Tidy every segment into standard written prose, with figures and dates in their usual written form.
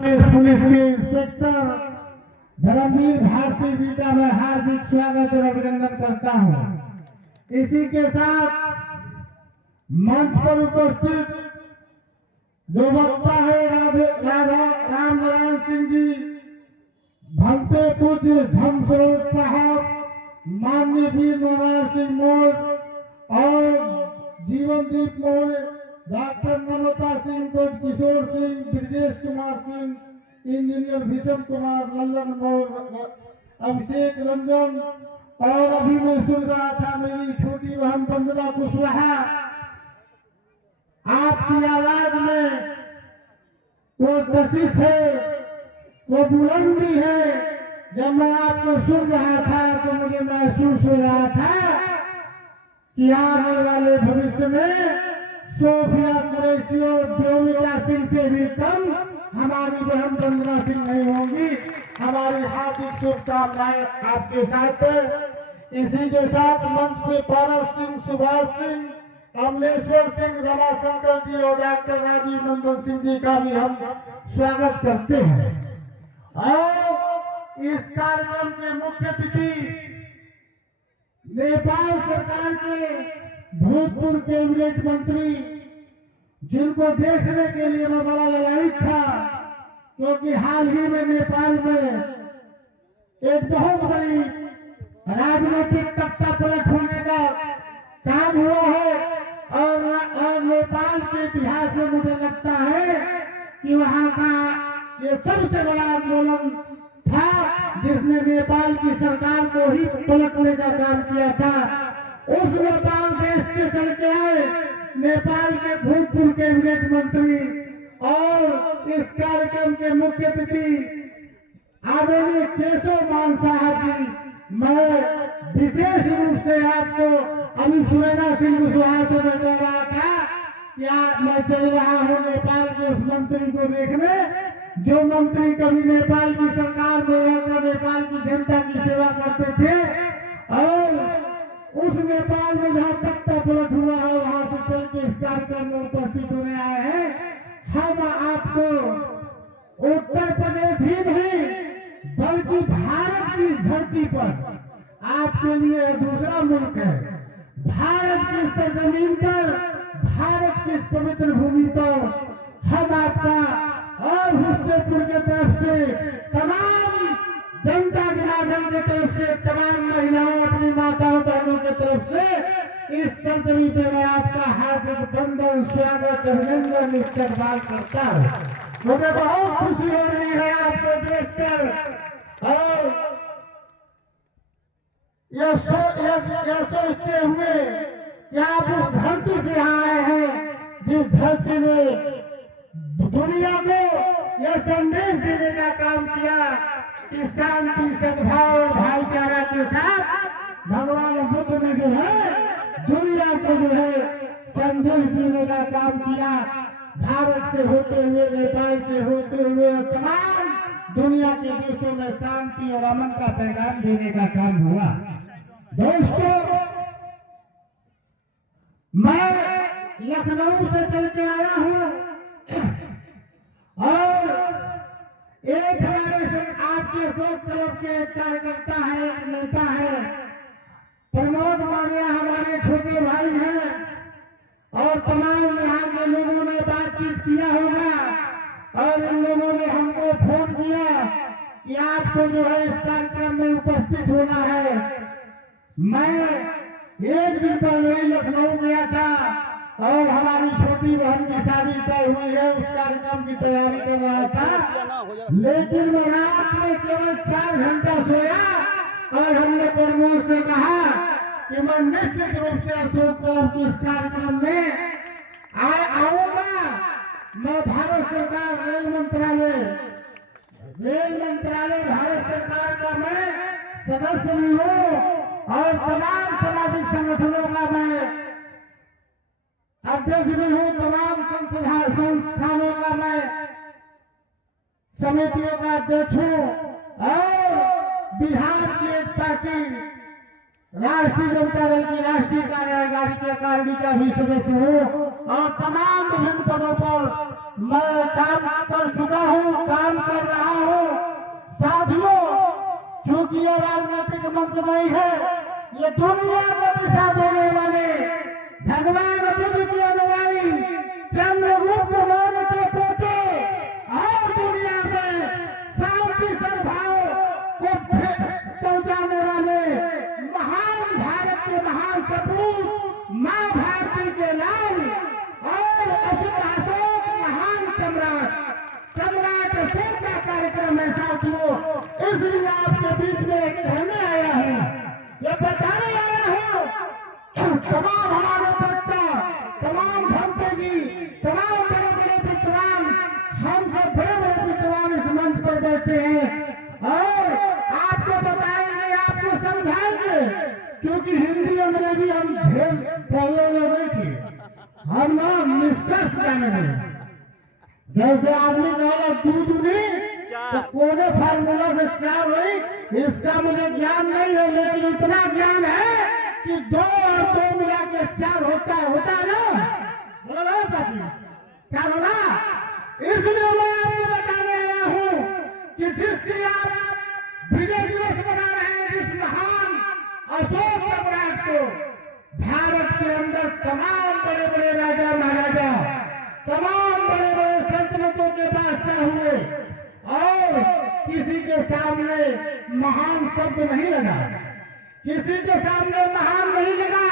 Police के inspector Dharmveer Bharti जी का मैं हार्दिक स्वागत और अभिनंदन करता हूं। इसी के साथ मंच पर उपस्थित जो वक्ता है राधा राम नारायण सिंह जी, भंते पूज्य धर्मस्वरूप साहब, माननीय वीर नारायण सिंह मोड़ और जीवनदीप मोड़, डॉक्टर नमता सिंह, किशोर सिंह, ब्रजेश कुमार सिंह, इंजीनियर भीषम कुमार, लल्लन मोड़, अभिषेक रंजन, और अभी मैं सुन रहा था मेरी छोटी बहन वंदना कुशवाहा, आपकी आवाज में वो कशिश है, वो बुलंदी है। जब मैं आपको सुन रहा था तो मुझे महसूस हो रहा था कि आने वाले भविष्य में सोफिया कुरैशी और देविका सिंह से भी कम हमारी बहन वंदना सिंह नहीं होंगी। हमारी हार्दिक शुभकामनाएं आपके साथ है। इसी के साथ मंच पे पारस सिंह, सुभाष सिंह, अमलेश्वर सिंह, रमाशंकर जी और डॉक्टर राजीव नंदन सिंह जी का भी हम स्वागत करते हैं। और इस कार्यक्रम के मुख्य अतिथि नेपाल सरकार के भूतपूर्व कैबिनेट मंत्री, जिनको देखने के लिए मैं बड़ा ललायित था, क्योंकि हाल ही में नेपाल में एक बहुत बड़ी राजनीतिक तख्ता पलट होने का काम हुआ है। और नेपाल के इतिहास में मुझे लगता है कि वहां का ये सबसे बड़ा आंदोलन था जिसने नेपाल की सरकार को ही पलटने का काम किया था। उस नेपाल देश से चल के आए नेपाल के भूतपूर्व कैबिनेट मंत्री और इस कार्यक्रम के मुख्य अतिथि आदरणीय केशव मान साहब जी, मैं विशेष रूप से आपको अभी सुनैना सिंह कुशवाहा से मैं कह रहा था कि मैं चल रहा हूँ नेपाल के उस मंत्री को देखने जो मंत्री कभी नेपाल की सरकार में रहकर नेपाल की जनता की सेवा करते थे, और उस नेपाल में जहाँ तख्ता पलट हुआ है वहां से चल के इस कार्यक्रम में उपस्थित होने आए हैं। हम आपको उत्तर प्रदेश ही नहीं बल्कि भारत की धरती पर, आपके लिए दूसरा मुल्क है, भारत की सरजमीन पर, भारत की इस पवित्र भूमि पर हम आपका और हुस्सेपुर के तरफ से, तमाम जनता जनार्दन के तरफ से, तमाम महिलाओं, अपनी माताओं बहनों के तरफ से इस सरजमीन पे मैं आपका हार्दिक वंदन, स्वागत, अभिनंदन, इस्तकबाल करता हूँ। मुझे बहुत खुशी हो रही है आपको देखकर, और यह सोचते हुए कि आप उस धरती से आए हैं जिस धरती ने दुनिया को यह संदेश देने का काम किया कि शांति, सद्भाव और भाईचारा के साथ भगवान बुद्ध ने जो है दुनिया को जो है संदेश देने का काम किया। भारत से होते हुए, नेपाल से होते हुए तमाम दुनिया के देशों में शांति और अमन का पैगाम देने का काम हुआ। दोस्तों, मैं लखनऊ से चल के आया हूँ और एक हमारे आपके सब तरफ के कार्यकर्ता है, एक नेता है, प्रमोद मारिया हमारे छोटे भाई हैं, और तमाम यहाँ के लोगों ने बातचीत किया होगा और इन लोगों ने हमको फोन किया कि आपको जो है इस कार्यक्रम में उपस्थित होना है। मैं एक दिन पहले ही लखनऊ गया था और हमारी छोटी बहन की शादी तय हुई है, उस कार्यक्रम की तैयारी कर रहा था, लेकिन मैं रात में केवल 4 घंटा सोया और हमने प्रमोद से कहा कि मैं निश्चित रूप से अशोक क्लब के इस कार्यक्रम में आऊंगा। मैं भारत सरकार रेल मंत्रालय भारत सरकार का मैं सदस्य भी हूँ और तमाम सामाजिक संगठनों का मैं अध्यक्ष भी हूँ, तमाम संस्थानों का मैं समितियों का अध्यक्ष हूँ, और बिहार की एक पार्टी राष्ट्रीय जनता दल की राष्ट्रीय कार्यकारिणी का भी सदस्य हूँ, और तमाम विभिन्न पदों पर मैं काम कर चुका हूँ, काम क्योंकि ये राजनीतिक मंच नहीं है, ये दुनिया को दिशा देने वाले भगवान बुद्ध के अनुयायी चंद्रगुप्त मौर्य के पोते और दुनिया में शांति सद्भाव को पहुंचाने वाले महान भारत के महान सपूत मां भारती के लाल और अशोक महान सम्राट अशोक का कार्यक्रम है साथियों। इसलिए आपके बीच में एक कहने आया हूँ, ये बताने आया हूँ तमाम हमारे वक्ता, तमाम भक्तों जी, तमाम बड़े बड़े विद्वान, हम सब बड़े बड़े विद्वान इस मंच पर बैठे हैं और आपको बताएंगे, आपको समझाएंगे, क्योंकि हिंदी अंग्रेजी हम ढेर पहले नहीं थी, हम ना निष्कर्ष जाने में जैसे आदमी कहेगा दूध नहीं तो कोने फार्मूला से क्या हुई, इसका मुझे ज्ञान नहीं है, लेकिन इतना ज्ञान है कि 2 और 2 मिला के 4 होता है ना, बोला क्या बोला। इसलिए मैं आपको बताने आया हूँ कि जिसकी आप विजय दिवस मना रहे हैं, जिस महान अशोक सम्राट को भारत के अंदर तमाम बड़े बड़े राजा महाराजा, तमाम बड़े बड़े सल्तनतों के बादशाह हुए और किसी के सामने महान शब्द नहीं लगा, किसी के सामने महान नहीं लगा,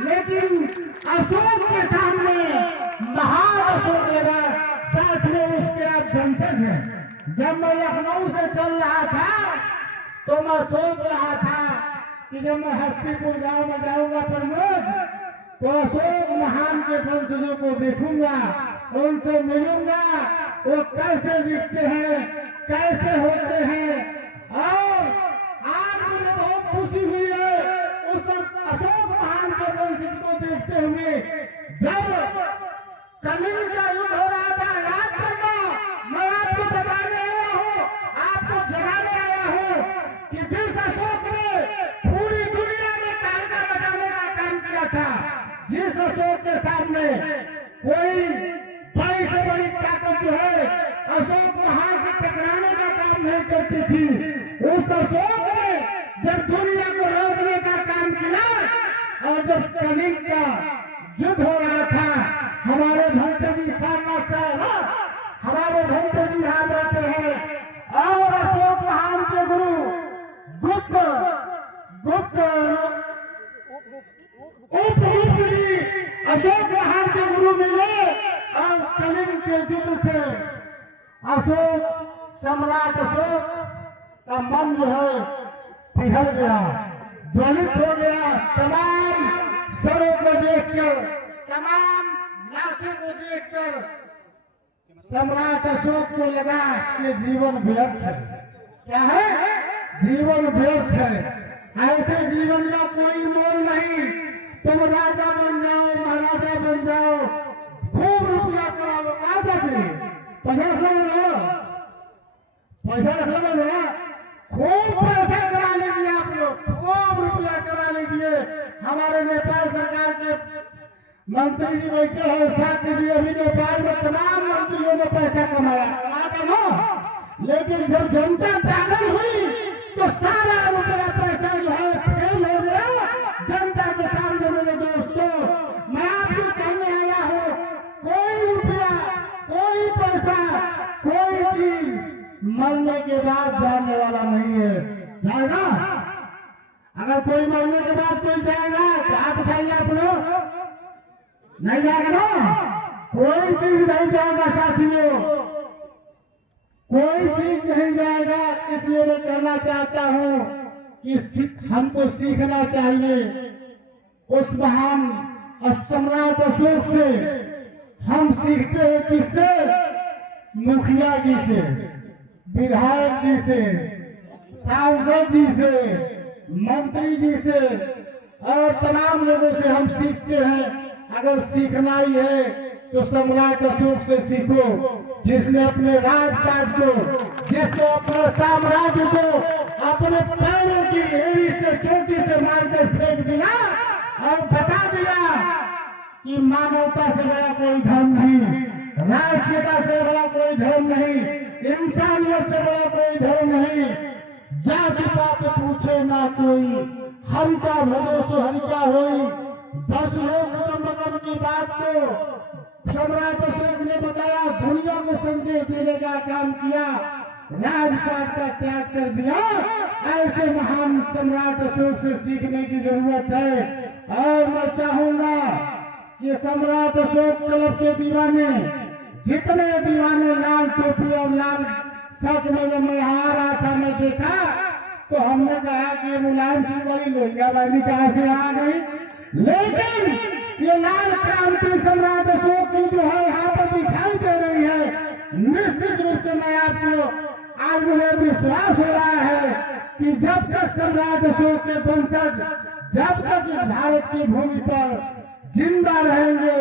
लेकिन अशोक के सामने महान अशोक लगा। साथियों, उसके आप वंशज हैं। जब मैं लखनऊ से चल रहा था तो मैं सोच रहा था कि जब मैं हस्तीपुर गांव में जाऊंगा प्रमोद, तो अशोक महान के वंशजों को देखूंगा, उनसे मिलूंगा, वो कैसे दिखते हैं, कैसे होते हैं। और आज मुझे बहुत खुशी हुई है उस अशोक महान के वंशज को देखते हुए। जब कलिंग का युद्ध हो रहा था याद करना, मैं आपको बताने आया हूँ, आपको जगाने आया हूँ कि जिस अशोक ने पूरी दुनिया में तारका बजाने का काम किया था, जिस अशोक के सामने कोई बड़ी से बड़ी ताकत जो है अशोक महान से टकराने का काम नहीं करती थी, उस अशोक ने जब दुनिया को रोकने का काम किया और जब कलिंग का युद्ध हो रहा था, हमारे भक्त जी हमारे भक्त जी यहाँ बैठे हैं और अशोक महान के गुरु उपगुप्त जी अशोक महान के गुरु मिले और कलिंग के युद्ध से अशोक सम्राट अशोक का मन जो है पिघल गया, ज्वलित हो गया। तमाम सरों को देखकर, तमाम लाशों को देखकर सम्राट अशोक को लगा कि जीवन व्यर्थ है। क्या है? जीवन व्यर्थ है। ऐसे जीवन का कोई मोल नहीं। तुम राजा बन जाओ, महाराजा बन जाओ, खूब रुपया कमा लो, आ जाते पैसा रख लो, खूब पैसा कमा लीजिए आप लोग, खूब रुपया कमा लीजिए। हमारे नेपाल सरकार के मंत्री जी बैठे हैं, साथ भी अभी नेपाल में तमाम मंत्रियों ने पैसा कमाया ना, लेकिन जब जनता पागल हुई तो सारा रुपया पैसा जो है फेल हो गया जनता के सामने। मेरे दोस्तों, मैं आपको कहने आया हूँ, कोई रुपया, कोई पैसा, कोई चीज मरने के बाद जाने वाला नहीं है। जाएगा? अगर कोई मरने के बाद कोई जाएगा तो आप उठाइए, आप लोग नहीं जाएगा ना, कोई चीज नहीं जाएगा साथियों, कोई चीज नहीं जाएगा। इसलिए मैं कहना चाहता हूँ कि हमको सीखना चाहिए उस महान सम्राट अशोक से। हम सीखते हैं किससे? मुखिया जी से, विधायक जी से, सांसद जी से, मंत्री जी से और तमाम लोगों से हम सीखते हैं। अगर सीखना ही है तो सम्राट अशोक से सीखो, जिसने अपने राजपाट को, जिसने अपने साम्राज्य को अपने पैरों की एड़ी से, चोटी से मारकर फेंक दिया और बता दिया कि मानवता से बड़ा कोई धर्म नहीं, राष्ट्रीयता से बड़ा कोई धर्म नहीं, इंसानियत से बड़ा कोई धर्म नहीं। जाति पात पूछे ना कोई, हरि का भजो सो हरि का होई। 10 लोग कुटुंबकम की बात को सम्राट अशोक ने बताया, दुनिया को संदेश देने का काम किया, राजपाट का त्याग कर दिया। ऐसे महान सम्राट अशोक से सीखने की जरूरत है। और मैं चाहूंगा कि सम्राट अशोक क्लब के दीवाने, जितने दीवाने लाल टोपी और लाल शर्ट में जब मैं यहाँ आ रहा था, मैं देखा तो हमने कहा कि ये मुलायम सिंह वाली लोहिया वाली कहाँ से आ गई। लेकिन ये लाल क्रांति सम्राट अशोक की जो है यहाँ पर दिखाई दे रही है। निश्चित रूप से मैं आपको आज मुझे विश्वास हो रहा है कि जब तक सम्राट अशोक के वंशज जब तक इस भारत की भूमि पर जिंदा रहेंगे,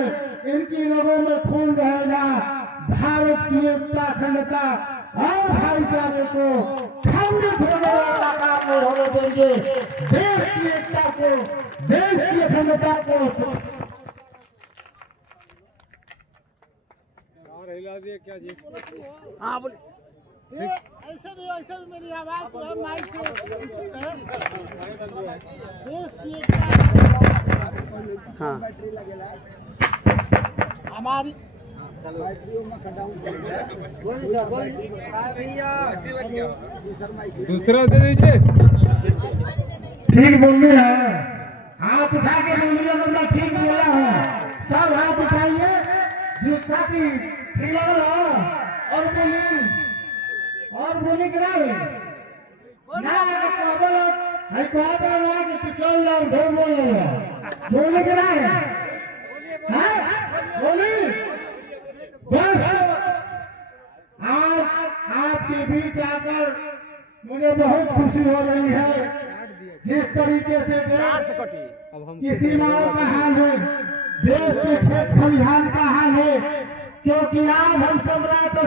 इनकी रगों में खून रहेगा, भारत की एकता अखंडता और भाईचारे को खंडित होने वाला काम नहीं होने देंगे। देश की एकता को, देश की अखंडता को हिला दिए क्या जी? हाँ बोले ऐसे भी मेरी आवाज तो है माइक से देश की एकता हमारी दूसरा दे दीजिए। ठीक बोलने हैं, हाथ उठा के बोलिए अगर मैं ठीक बोला हूँ। सब हाथ उठाइए जिसका की फिलहाल और बोली कि नहीं ना बोलो है कहते हैं कि पिछल जाओ ढेर बोल बोली कि नहीं है बोली। बस आज आपके बीच आकर मुझे बहुत खुशी हो रही है। जिस तरीके से देश की सीमाओं का हाल है, देश के खेत खलिहान का हाल है, क्योंकि आज हम सम्राट